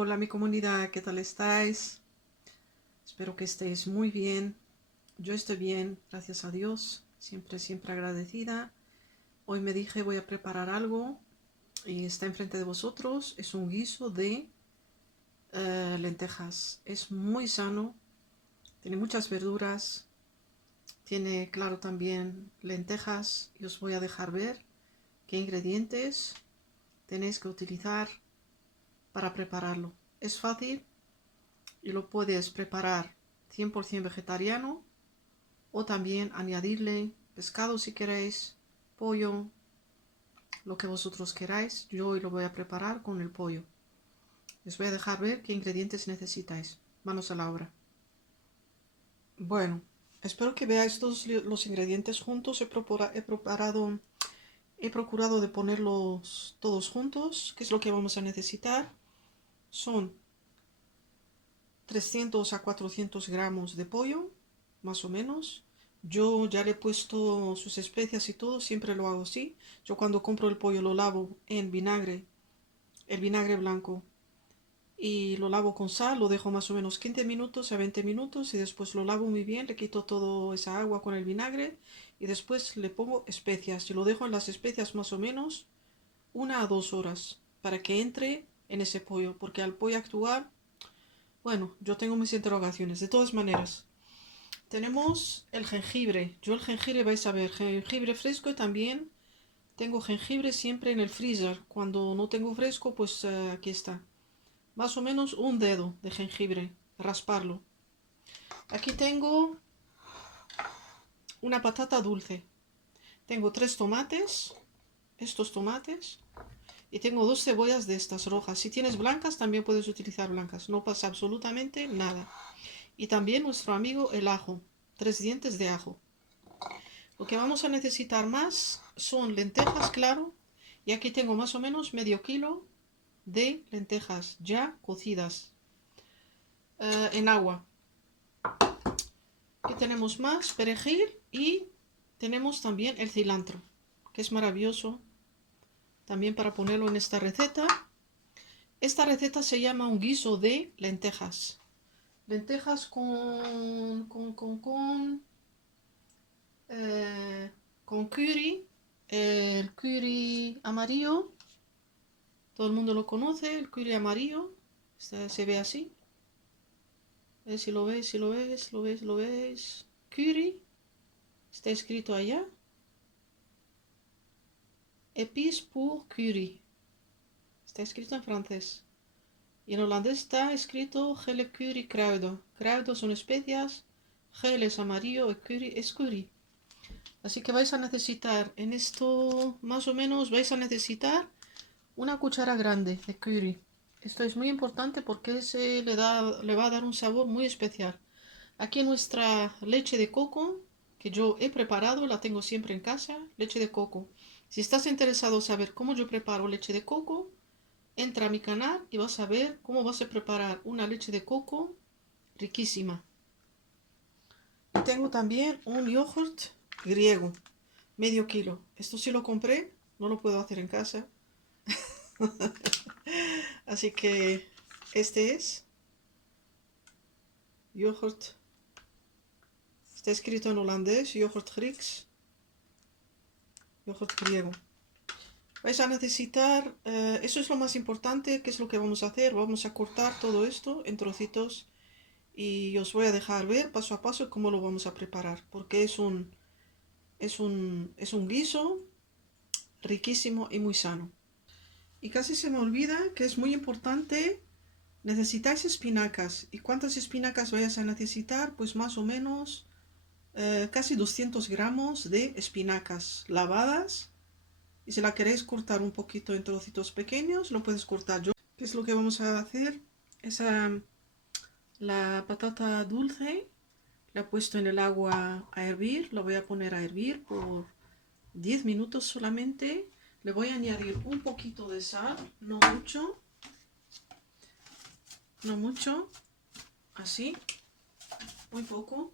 Hola mi comunidad, ¿qué tal estáis? Espero que estéis muy bien. Yo estoy bien, gracias a Dios. Siempre agradecida. Hoy me dije voy a preparar algo y está enfrente de vosotros. Es un guiso de lentejas. Es muy sano, tiene muchas verduras, tiene claro también lentejas y os voy a dejar ver qué ingredientes tenéis que utilizar para prepararlo. Es fácil y lo puedes preparar 100% vegetariano o también añadirle pescado si queréis, pollo, lo que vosotros queráis. Yo hoy lo voy a preparar con el pollo. Les voy a dejar ver qué ingredientes necesitáis. Manos a la obra. Bueno, espero que veáis todos los ingredientes juntos. He procurado de ponerlos todos juntos. ¿Qué es lo que vamos a necesitar? Son 300 a 400 gramos de pollo, más o menos. Yo ya le he puesto sus especias y todo, siempre lo hago así. Yo cuando compro el pollo lo lavo en vinagre, el vinagre blanco, y lo lavo con sal, lo dejo más o menos 15 minutos a 20 minutos y después lo lavo muy bien, le quito toda esa agua con el vinagre y después le pongo especias y lo dejo en las especias más o menos 1 a 2 horas para que entre en ese pollo, porque al pollo actual, bueno, yo tengo mis interrogaciones. De todas maneras, tenemos el jengibre. Yo el jengibre vais a ver, jengibre fresco y también tengo jengibre siempre en el freezer. Cuando no tengo fresco, pues aquí está. Más o menos un dedo de jengibre, rasparlo. Aquí tengo una patata dulce. Tengo 3 tomates, estos tomates. Y tengo 2 cebollas de estas rojas. Si tienes blancas, también puedes utilizar blancas. No pasa absolutamente nada. Y también nuestro amigo el ajo. 3 dientes de ajo. Lo que vamos a necesitar más son lentejas, claro. Y aquí tengo más o menos medio kilo de lentejas ya cocidas en agua. Aquí tenemos más perejil y tenemos también el cilantro, que es maravilloso también para ponerlo en esta receta. Esta receta se llama un guiso de lentejas. Lentejas con curry, el curry amarillo, todo el mundo lo conoce, el curry amarillo, se ve así, si lo veis, lo veis, curry, está escrito allá, épices pour curry, está escrito en francés, y en holandés está escrito gele curry kruiden, kruiden son especias, gel es amarillo y curry es curry. Así que vais a necesitar, en esto más o menos vais a necesitar una cuchara grande de curry. Esto es muy importante porque le va a dar un sabor muy especial. Aquí nuestra leche de coco, que yo he preparado, la tengo siempre en casa, leche de coco. Si estás interesado en saber cómo yo preparo leche de coco, entra a mi canal y vas a ver cómo vas a preparar una leche de coco riquísima. Y tengo también un yogurt griego, medio kilo. Esto sí lo compré, no lo puedo hacer en casa. Así que este es yogurt. Está escrito en holandés, yogurt Grieks, yogurt griego. Vais a necesitar, eso es lo más importante, que es lo que vamos a hacer. Vamos a cortar todo esto en trocitos y os voy a dejar ver paso a paso cómo lo vamos a preparar, porque es un guiso riquísimo y muy sano. Y casi se me olvida que es muy importante, necesitáis espinacas. ¿Y cuántas espinacas vais a necesitar? Pues más o menos casi 200 gramos de espinacas lavadas. Y si la queréis cortar un poquito en trocitos pequeños, lo puedes cortar yo. ¿Qué es lo que vamos a hacer? La patata dulce la he puesto en el agua a hervir. La voy a poner a hervir por 10 minutos solamente. Le voy a añadir un poquito de sal, no mucho. No mucho, así, muy poco.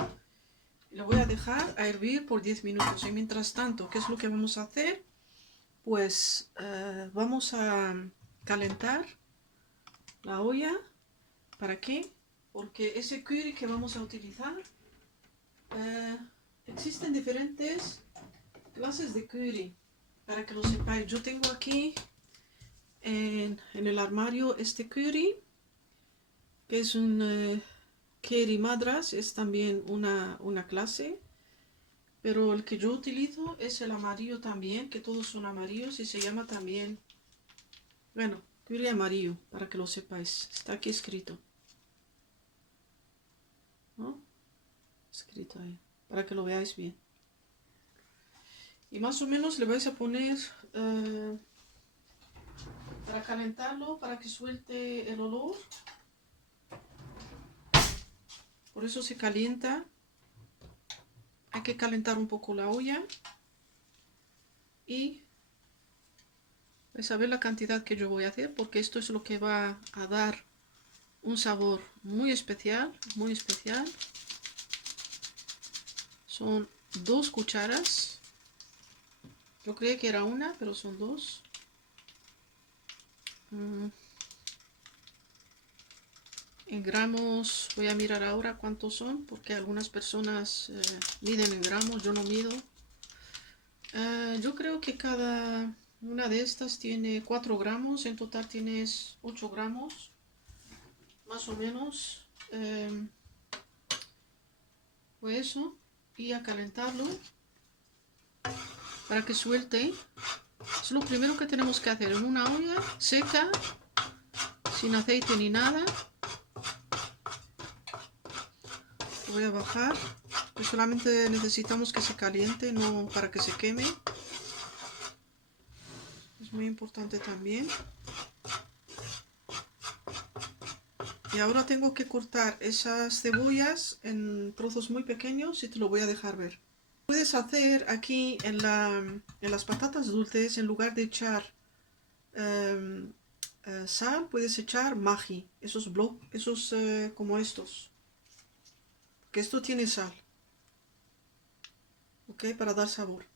Lo voy a dejar a hervir por 10 minutos. Y mientras tanto, ¿qué es lo que vamos a hacer? Pues vamos a calentar la olla. ¿Para qué? Porque ese curry que vamos a utilizar, existen diferentes clases de curry. Para que lo sepáis, yo tengo aquí en el armario este curry, que es un curry madras, es también una clase. Pero el que yo utilizo es el amarillo también, que todos son amarillos y se llama también, bueno, curry amarillo, para que lo sepáis. Está aquí escrito, ¿no? Escrito ahí, para que lo veáis bien. Y más o menos le vais a poner, para calentarlo, para que suelte el olor. Por eso se calienta. Hay que calentar un poco la olla. Y vais a ver la cantidad que yo voy a hacer, porque esto es lo que va a dar un sabor muy especial, muy especial. Son 2 cucharas. Yo creía que era una, pero son 2. En gramos voy a mirar ahora cuántos son, porque algunas personas miden en gramos, yo no mido. Yo creo que cada una de estas tiene 4 gramos, en total tienes 8 gramos, más o menos. Pues eso, y a calentarlo para que suelte. Es lo primero que tenemos que hacer en una olla seca, sin aceite ni nada. Lo voy a bajar, pues solamente necesitamos que se caliente, no para que se queme. Es muy importante también. Y ahora tengo que cortar esas cebollas en trozos muy pequeños y te lo voy a dejar ver. Puedes hacer aquí en las patatas dulces, en lugar de echar sal, puedes echar Maggi, esos como estos, que esto tiene sal, ok, para dar sabor.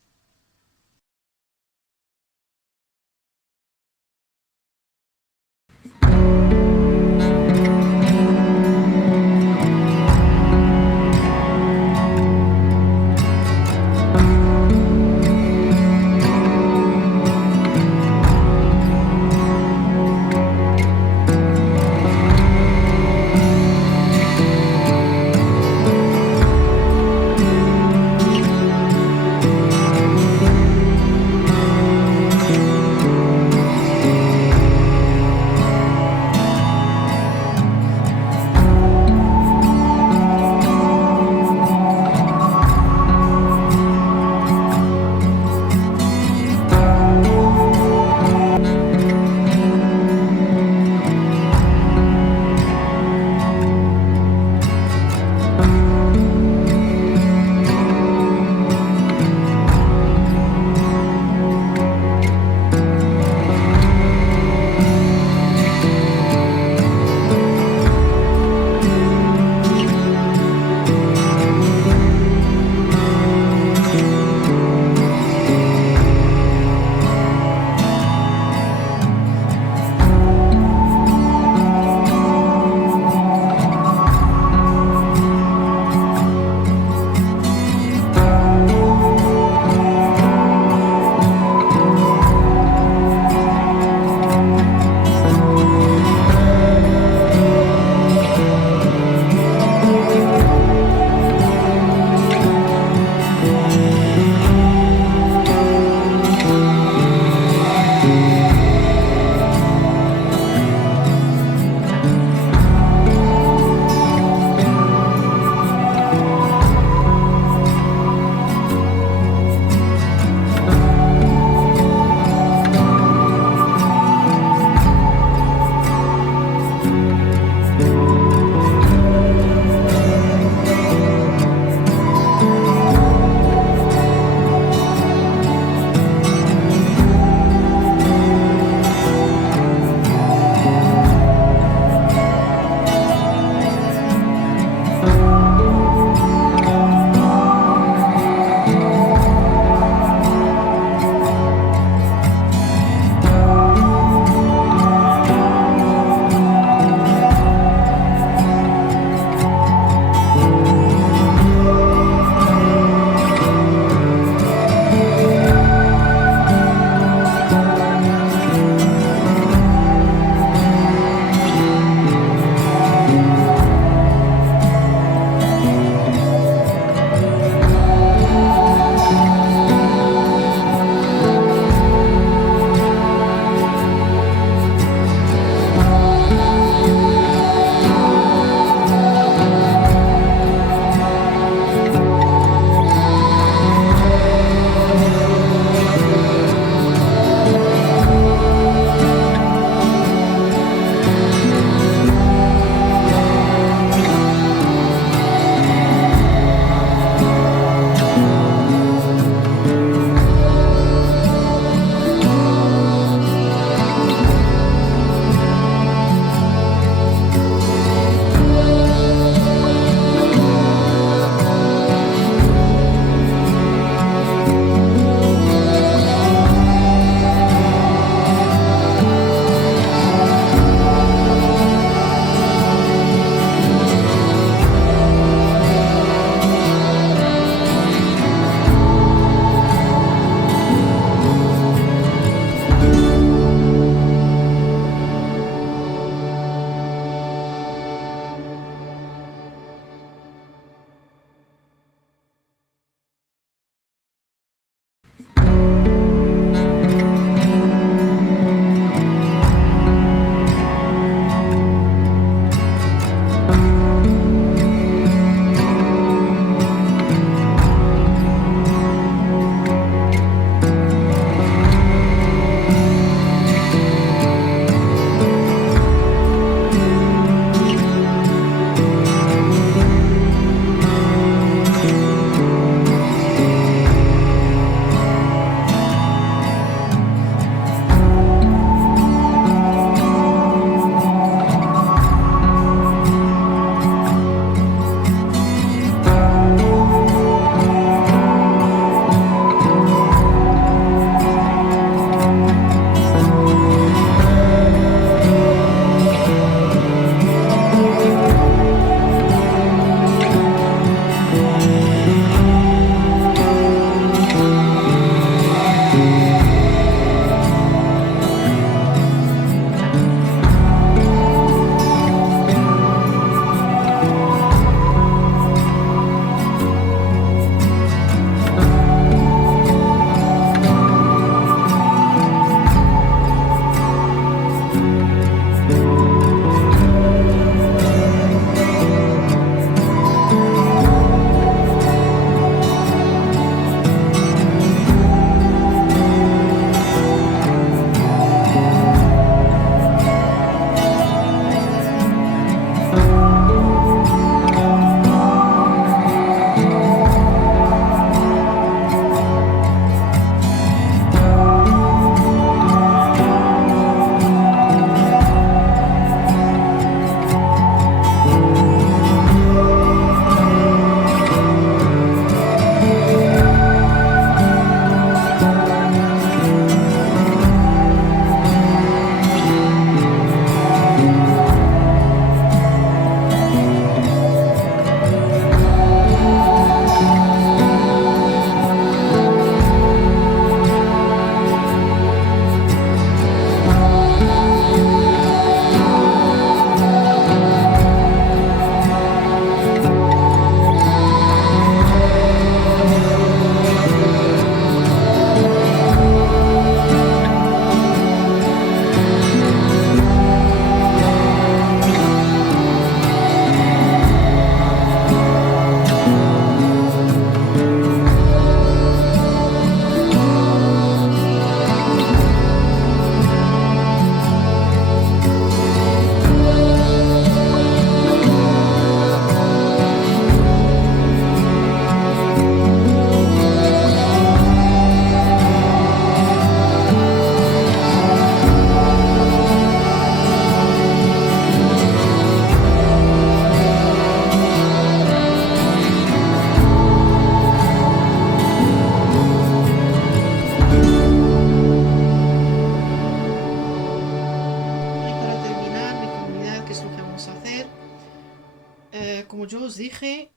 como yo os dije,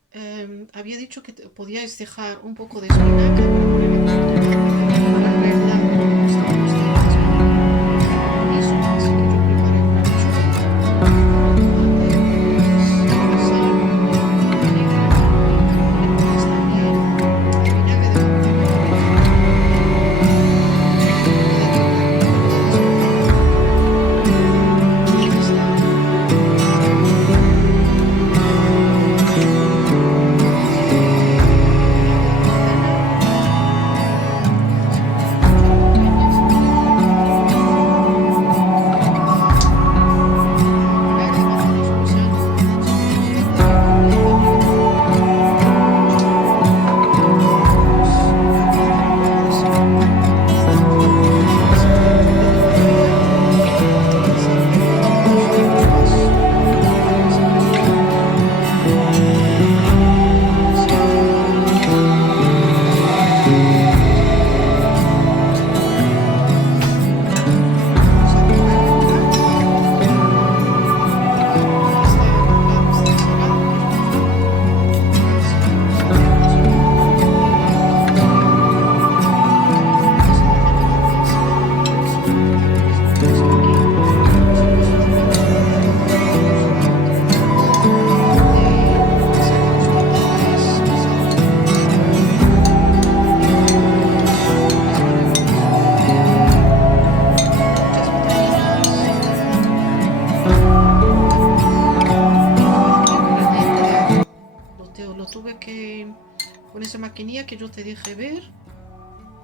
había dicho que podíais dejar un poco de espinaca para ponerle un poquito de tomate, pero la verdad no me gusta mucho la espinaca. Eso, así que yo preparé una lechuga, tomate, pues sal, pimienta negra, le pones también vinagre de manzanares y un poco de tomate, lo puedes mojar y ya está. Y la receta yo la pongo en el sartén a vinagre bajados gusanos, simplemente y también pues aquí está un poco de sal. Y simplemente dejaría el sartén unos 2 minutos para que se cocine. Así lo preparo. Vamos a tirar ahora nuestra ensalada, que es muy fácil. Necesitamos arroz, cebolla, vamos a dejarla dar más la misma cosa aquí. Hemos puesto cebolla, vamos a utilizar hacer los tomates pisados con cuchara y es maravilloso. Tiene muchas vitaminas y facilito realmente de hacer. Lo tuve que, con esa maquinilla que yo te dije ver,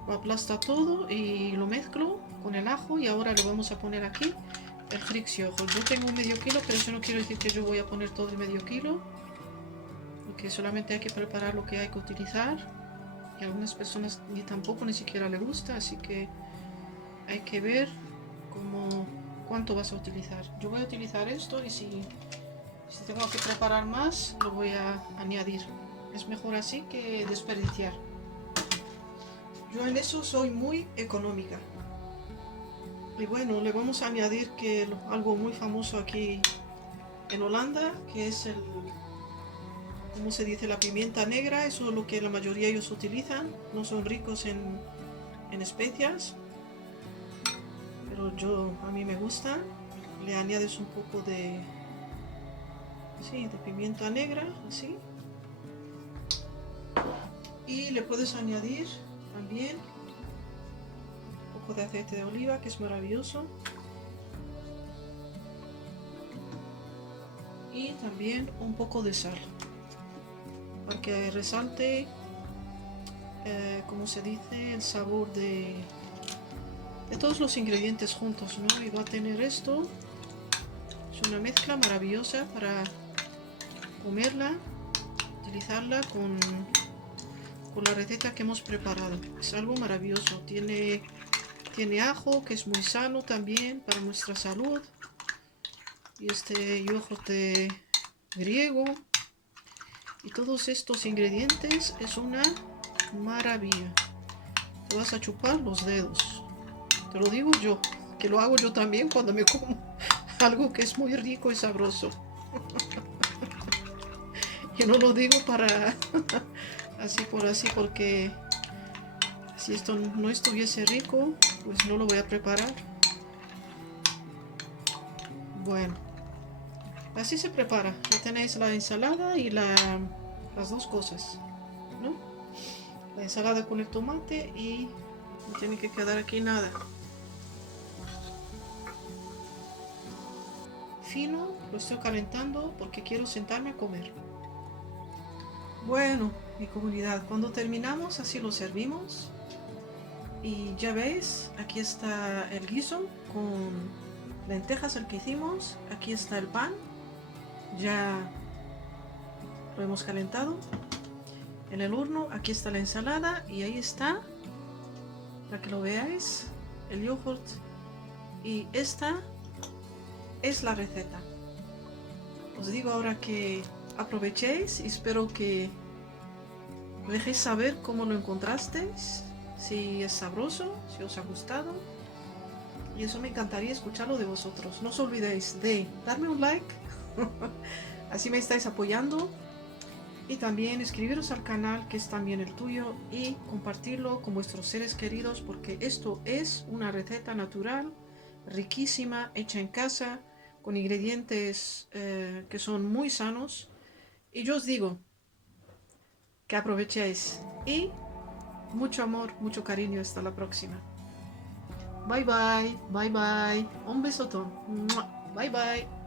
lo aplasta todo y lo mezclo con el ajo y ahora le vamos a poner aquí el fricción. Yo tengo un medio kilo, pero eso no quiere decir que yo voy a poner todo el medio kilo, porque solamente hay que preparar lo que hay que utilizar y a algunas personas ni siquiera le gusta, así que hay que ver cuánto vas a utilizar. Yo voy a utilizar esto y si tengo que preparar más lo voy a añadir. Es mejor así que desperdiciar. Yo en eso soy muy económica. Y bueno, le vamos a añadir que algo muy famoso aquí en Holanda, que es ¿cómo se dice? La pimienta negra. Eso es lo que la mayoría de ellos utilizan. No son ricos en especias, pero a mí me gusta. Le añades un poco de pimienta negra, así. Y le puedes añadir también un poco de aceite de oliva, que es maravilloso. Y también un poco de sal, para que resalte, como se dice, el sabor de todos los ingredientes juntos, ¿no? Y va a tener esto. Es una mezcla maravillosa para comerla, utilizarla con la receta que hemos preparado. Es algo maravilloso. Tiene ajo, que es muy sano también para nuestra salud. Y este yogourt griego. Y todos estos ingredientes es una maravilla. Te vas a chupar los dedos. Te lo digo yo, que lo hago yo también cuando me como algo que es muy rico y sabroso. Yo no lo digo para así porque si esto no estuviese rico, pues no lo voy a preparar. Bueno, así se prepara. Ya tenéis la ensalada y las dos cosas, ¿no? La ensalada con el tomate y no tiene que quedar aquí nada. Fino, lo estoy calentando porque quiero sentarme a comer. Bueno, mi comunidad, cuando terminamos así lo servimos. Y ya veis, aquí está el guiso con lentejas, el que hicimos. Aquí está el pan, ya lo hemos calentado en el horno. Aquí está la ensalada y ahí está, para que lo veáis, el yogurt. Y esta es la receta. Os digo ahora que aprovechéis y espero que me dejéis saber cómo lo encontrasteis, si es sabroso, si os ha gustado, y eso me encantaría escucharlo de vosotros. No os olvidéis de darme un like, Así me estáis apoyando. Y también inscribiros al canal, que es también el tuyo, y compartirlo con vuestros seres queridos, porque esto es una receta natural, riquísima, hecha en casa, con ingredientes que son muy sanos. Y yo os digo que aprovechéis. Y mucho amor, mucho cariño. Hasta la próxima. Bye bye, bye bye. Un besotón. Bye bye.